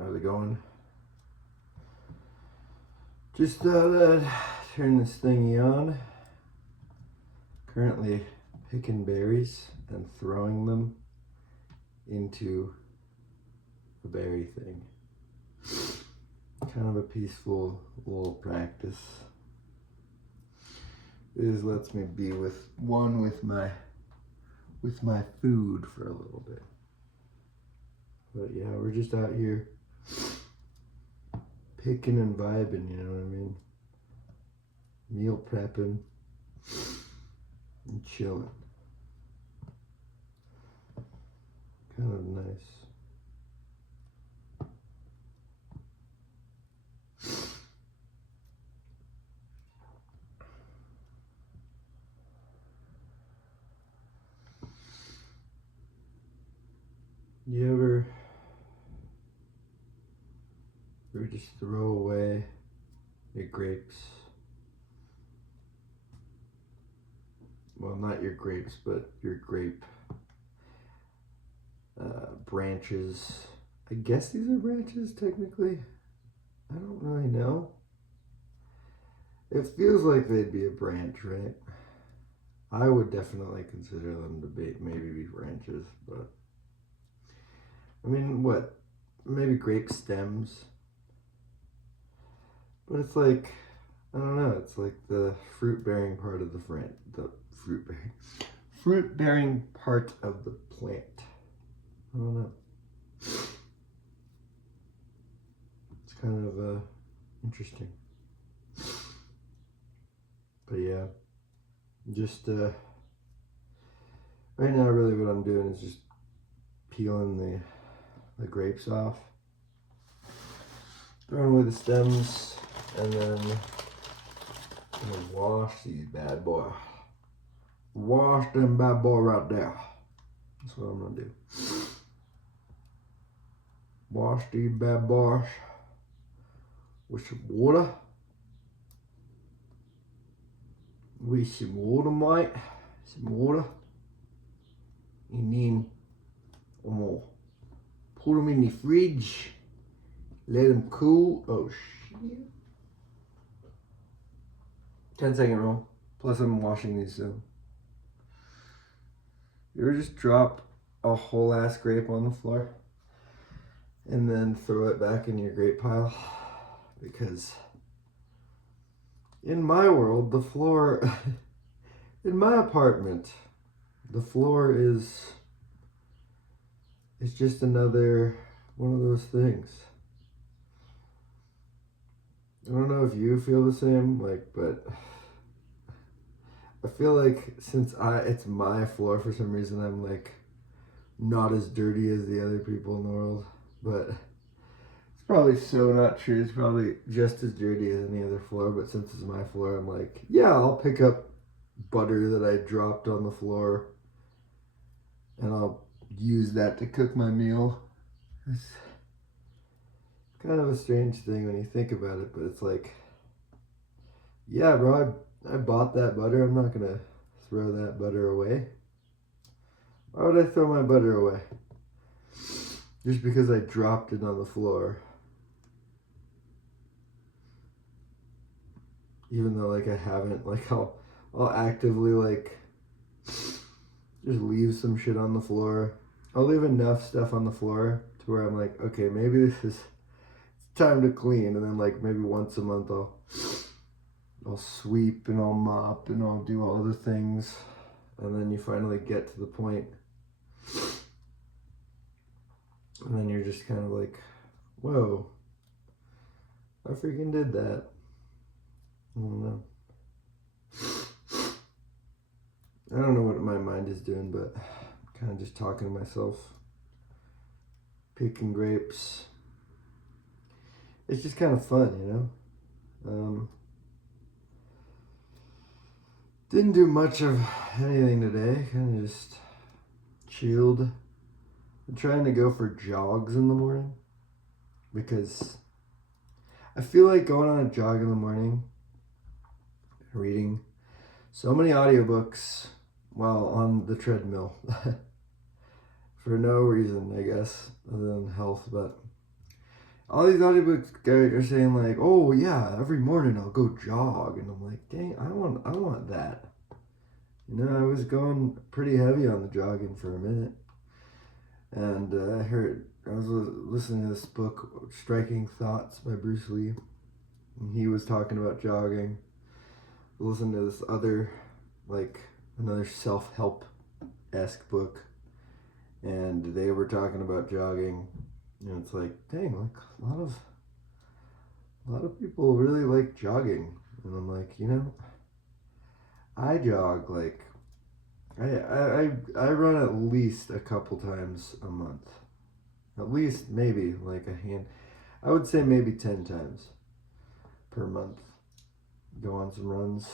How's it going? Just thought I'd turn this thingy on. Currently picking berries and throwing them into a berry thing. Kind of a peaceful little practice. This lets me be with my food for a little bit. But yeah, we're just out here picking and vibing, you know what I mean? Meal prepping and chilling. Kind of nice. You ever just throw away your grapes? Well, not your grapes, but your grape branches. I guess these are branches technically. I don't really know. It feels like they'd be a branch, right? I would definitely consider them to be maybe be branches, but I mean, what? Maybe grape stems. But it's like, I don't know, it's like the fruit-bearing part of the fruit-bearing part of the plant. I don't know. It's kind of interesting. But yeah, just right now really what I'm doing is just peeling the grapes off, throwing away the stems, and then I'm gonna wash these bad boys. Wash them bad boy right there. That's what I'm gonna do. Wash these bad boys with some water. With some water, mate. Some water. And then I'm gonna put them in the fridge. Let them cool. Oh shit. 10-second rule. Plus I'm washing these soon. You ever just drop a whole ass grape on the floor and then throw it back in your grape pile? Because in my world, the floor, in my apartment, the floor is just another one of those things. I don't know if you feel the same, but I feel like since it's my floor for some reason, I'm like not as dirty as the other people in the world, but it's probably so not true. It's probably just as dirty as any other floor, but since it's my floor, I'm like, yeah, I'll pick up butter that I dropped on the floor and I'll use that to cook my meal. It's kind of a strange thing when you think about it, but it's like, yeah, bro, I bought that butter. I'm not gonna throw that butter away. Why would I throw my butter away? Just because I dropped it on the floor. Even though like I haven't, like I'll actively like just leave some shit on the floor. I'll leave enough stuff on the floor to where I'm like, okay, maybe it's time to clean, and then like maybe once a month I'll sweep and I'll mop and I'll do all the things, and then you finally get to the point, and then you're just kind of like, whoa, I freaking did that. I don't know. I don't know what my mind is doing, but I'm kind of just talking to myself, picking grapes. It's just kind of fun, you know? Didn't do much of anything today, kind of just chilled. I'm trying to go for jogs in the morning because I feel like going on a jog in the morning, reading so many audiobooks while on the treadmill for no reason, I guess, other than health, but all these audiobooks guys are saying like, oh yeah, every morning I'll go jog, and I'm like, dang, I want that. You know, I was going pretty heavy on the jogging for a minute, and I was listening to this book, Striking Thoughts by Bruce Lee, and he was talking about jogging. Listen to this other, like, another self-help-esque book, and they were talking about jogging. And it's like, dang, like a lot of people really like jogging. And I'm like, you know, I jog like I run at least a couple times a month. At least maybe like I would say maybe 10 times per month. Go on some runs.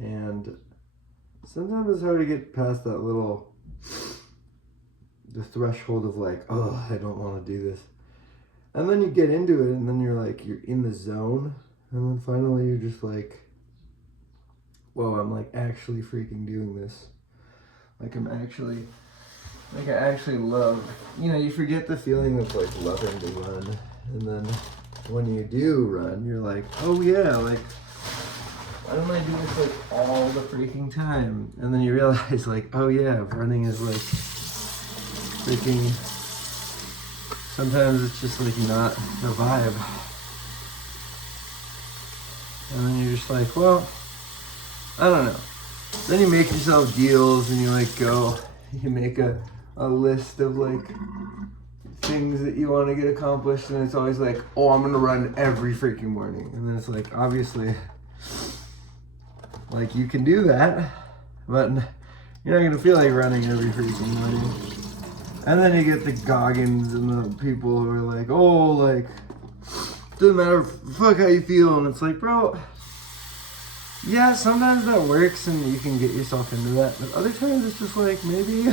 And sometimes it's hard to get past that the threshold of like, oh, I don't want to do this. And then you get into it, and then you're in the zone, and then finally you're just like, whoa, I'm like actually freaking doing this. Like I actually love, you know, you forget the feeling of like loving to run, and then when you do run, you're like, oh yeah, like, why don't I do this like all the freaking time? And then you realize like, oh yeah, running is like freaking, sometimes it's just like not the vibe. And then you're just like, well, I don't know. Then you make yourself deals, and you like you make a list of like things that you want to get accomplished, and it's always like, oh, I'm gonna run every freaking morning. And then it's like, obviously, like you can do that, but you're not gonna feel like running every freaking morning. And then you get the Goggins and the people who are like, oh, like, doesn't matter, fuck how you feel. And it's like, bro, yeah, sometimes that works and you can get yourself into that. But other times it's just like, maybe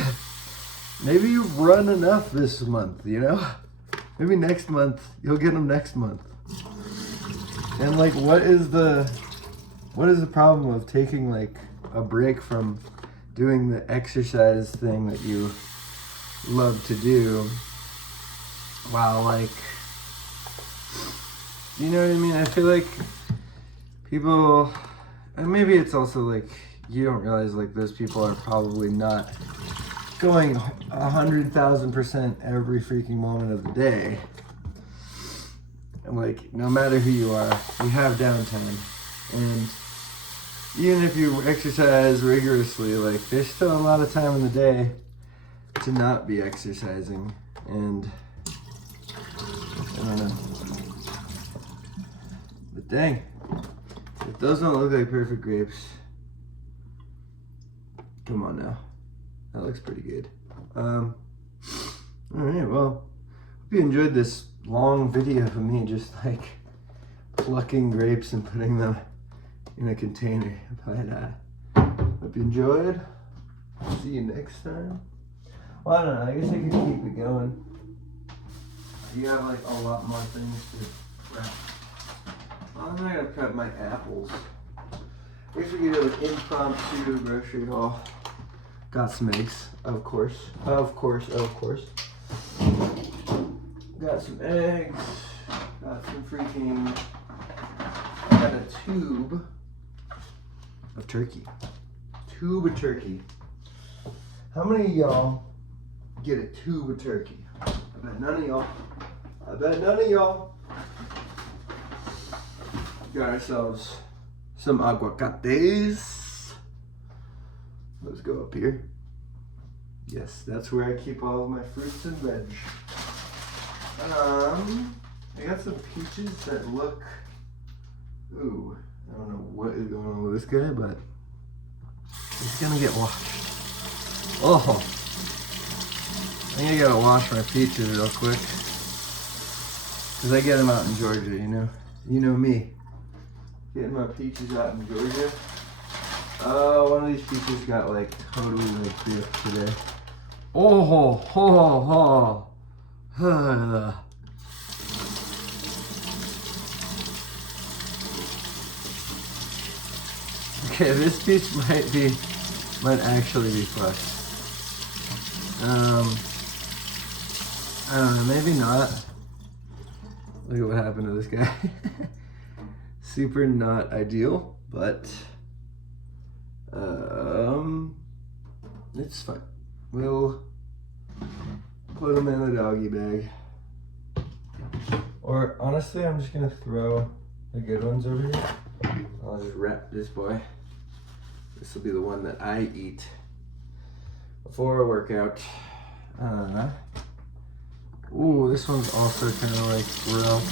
you've run enough this month, you know? Maybe next month, you'll get them next month. And like, what is the problem of taking like a break from doing the exercise thing that you love to do while like, you know what I mean? I feel like people, and maybe it's also like you don't realize like those people are probably not going 100,000% every freaking moment of the day. And like, no matter who you are, you have downtime. And even if you exercise rigorously, like there's still a lot of time in the day to not be exercising. And I don't know. But dang, if those don't look like perfect grapes, come on now. That looks pretty good. Alright, well, hope you enjoyed this long video of me just like plucking grapes and putting them in a container. But hope you enjoyed. See you next time. Well, I don't know, I guess I could keep it going. You have like a lot more things to prep. Well, I'm not gonna prep my apples. I guess we could do an impromptu grocery haul. Got some eggs, of course. Of course. Got some eggs. Got some freaking, got a tube of turkey. Tube of turkey. How many of y'all get a tube of turkey? I bet none of y'all. Got ourselves some aguacates. Let's go up here. Yes, that's where I keep all of my fruits and veg. I got some peaches that look, ooh, I don't know what is going on with this guy, but it's gonna get washed. Oh, I think I gotta wash my peaches real quick, cause I get them out in Georgia, you know me, getting my peaches out in Georgia. Oh, one of these peaches got like totally like ripped today. Okay, this piece might actually be flushed. I don't know, maybe not. Look at what happened to this guy. Super not ideal, but it's fine. We'll put him in the doggy bag. Or honestly, I'm just gonna throw the good ones over here. I'll just wrap this boy. This will be the one that I eat before a workout. Ooh, this one's also kind of like rough.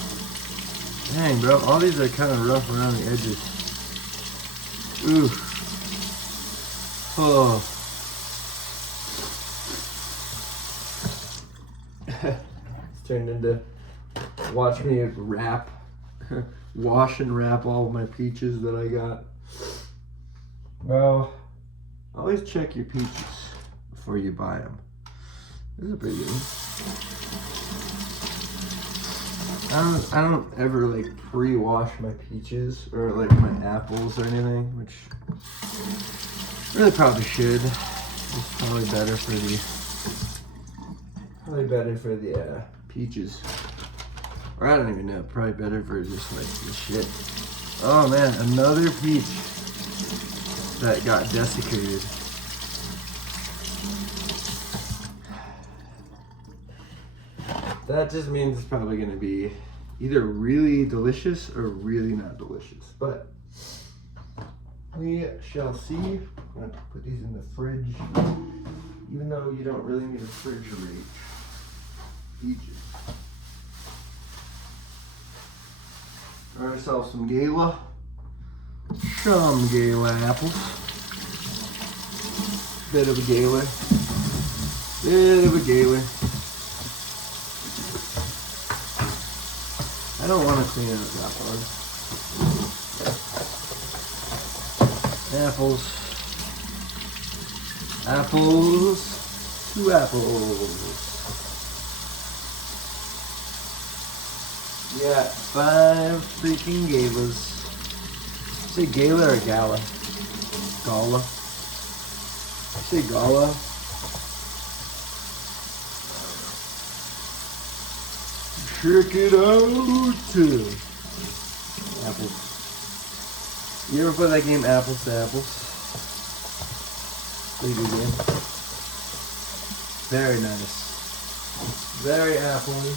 Dang, bro, all these are kind of rough around the edges. Ooh. Oh. It's turned into watch me wrap, wash and wrap all of my peaches that I got. Bro, always check your peaches before you buy them. This is a pretty good one. I don't ever like pre-wash my peaches or like my apples or anything, which really probably should. It's probably better for the peaches. Or I don't even know, probably better for just like the shit. Oh man, another peach that got desiccated. That just means it's probably gonna be either really delicious or really not delicious. But we shall see. I'm gonna put these in the fridge, even though you don't really need a refrigerate peaches. Got ourselves some gala. Some gala apples. Bit of a gala. Bit of a gala. I don't want to clean out that one. Apples. Apples. 2 apples. Yeah, 5 freaking galas. Say gala or gala? Gala. Say gala. Check it out. Apples. You ever play that game Apples to Apples? Pretty good game. Very nice. Very apple-y.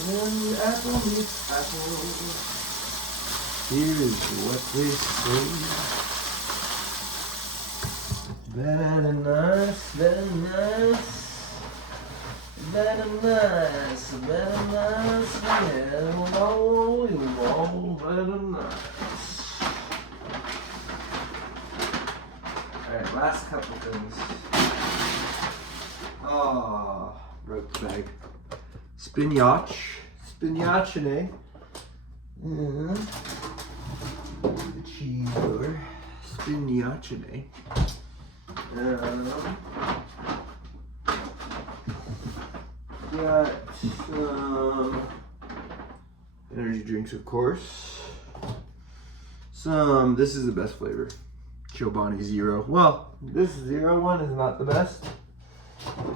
When apple meets apple, here's what they say. Very nice, very nice, very nice, very nice, very nice. Alright, last couple things. Oh, broke the bag. Spinach. Spinachine. The cheese over. Spinachine. Got some energy drinks, of course. This is the best flavor. Chobani Zero. Well, this Zero one is not the best,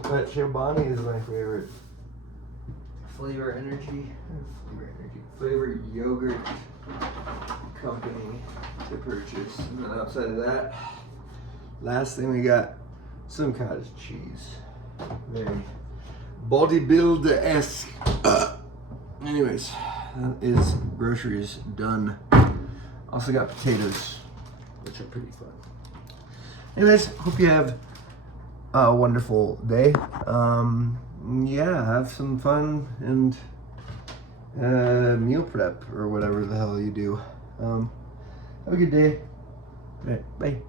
but Chobani is my favorite. Flavor yogurt company to purchase. And then outside of that, last thing we got some cottage cheese. Very bodybuilder-esque. Anyways, that is groceries done. Also got potatoes, which are pretty fun. Anyways, hope you have a wonderful day. Yeah, have some fun and meal prep or whatever the hell you do. Have a good day. All right, bye.